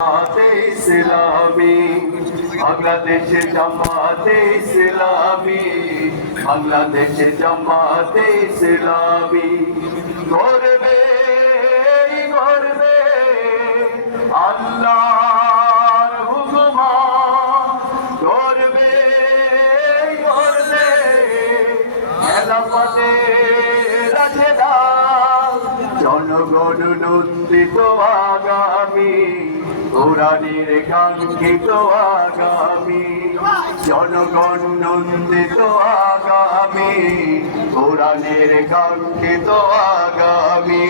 ইসলামী বাংলাদেশে জামাতে ইসলামী বাংলাদেশে জামাতে ইসলামী গর্বে গর্বে আল্লাহর হুকুমা গর্বে গর্বে খেলাফতে রাশেদা জনগণ নন্দিত আগামী কোরআনের কাঙ্ক্ষিত আগামী জনগণ নন্দিত আগামী কোরআনের কাঙ্ক্ষিত আগামী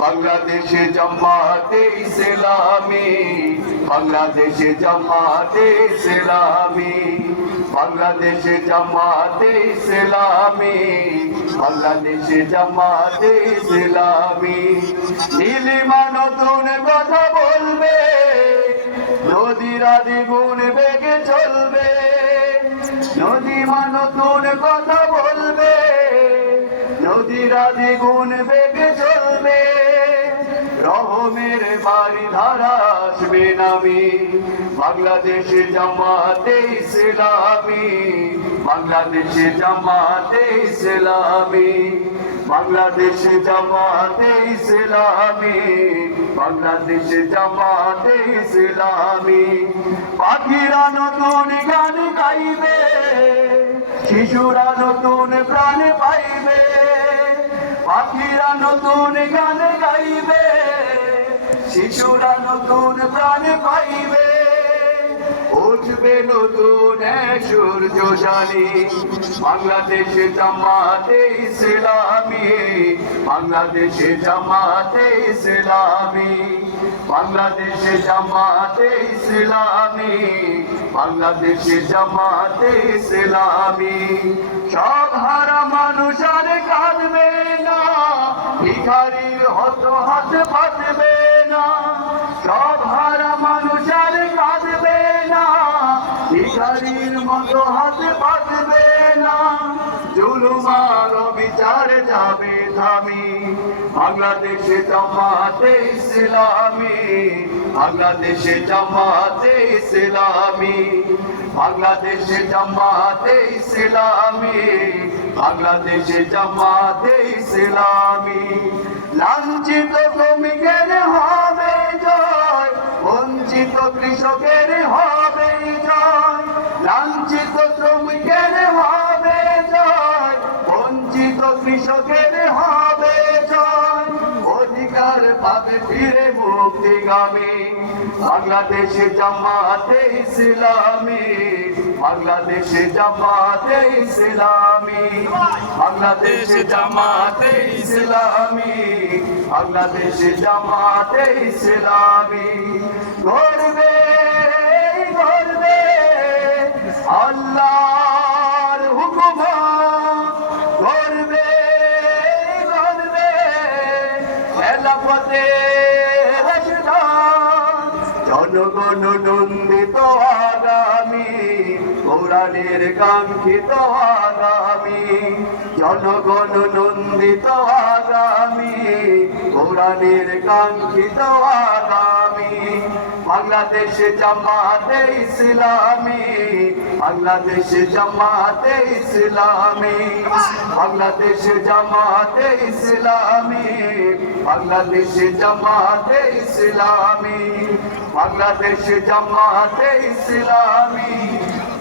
বাংলাদেশে জামাতে ইসলামী বাংলাদেশে জামাতে ইসলামী বাংলাদেশে জামাতে ইসলামী বাংলাদেশে জামাতে ইসলামী নীলিমা নতুন কথা বলবে নদীরা দ্বিগুণ বেগে চলবে নদীমা নতুন কথা বলবে নদীরা দ্বিগুণ বেগে চলবে রহমের বাড়ি ধারা আসবে নামি বাংলাদেশে জামাতে ইসলামী বাংলাদেশে জামাতে ইসলামী বাংলাদেশে জামাতে ইসলামী বাংলাদেশে জামাতে ইসলামী পাখিরা নতুন গান গাইবে শিশুরা নতুন প্রাণ পাইবে পাখিরা নতুন গান গাইবে শিশুরা নতুন প্রাণ পাইবে উঠবে নতুন সূর্যশালী বাংলাদেশে জামাতে ইসলামী বাংলাদেশে জামাতে ইসলামী বাংলাদেশে জামাতে ইসলামী বাংলাদেশে জামাতে ইসলামী সব হারা মানুষ আর কাঁদবে না ভিখারির হত হাত পাতবে না সব হারা মানুষ আর কাঁদবে না ভিখারির মতো হাত পাতবে না জুলুমার বিচার যাবে থামি বাংলাদেশে জামাতে ইসলামী বাংলাদেশে জামাতে ইসলামী বাংলাদেশে জামাতে ইসলামী বাংলাদেশে জামাতে ইসলামী লাঞ্ছিত শ্রমিকের হবে জয় বঞ্চিত কৃষকের হবে জয় লাঞ্ছিত শ্রমিকের হবে জয় বঞ্চিত কৃষকের হবে জয় অধিকার পাবে ফিরে মুক্তিগামী বাংলাদেশে জামাতে ইসলামী বাংলাদেশে জামাতে ইসলামী বাংলাদেশে জামাতে ইসলামী বাংলাদেশে জামাতে ইসলামী গর্বে গর্বে আল্লাহর হুকুমা গর্বে গর্বে খেলাফতে রাশেদা জনগণ নন্দিত আগামী কোরআনের কাঙ্ক্ষিত আগামী জনগণ নন্দিত আগামী কোরআনের কাঙ্ক্ষিত আগামী বাংলাদেশে জামাতে ইসলামী বাংলাদেশে জামাতে ইসলামী বাংলাদেশে জামাতে ইসলামী বাংলাদেশে জামাতে ইসলামী বাংলাদেশে জামাতে ইসলামী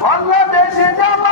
বাংলাদেশে জামাতে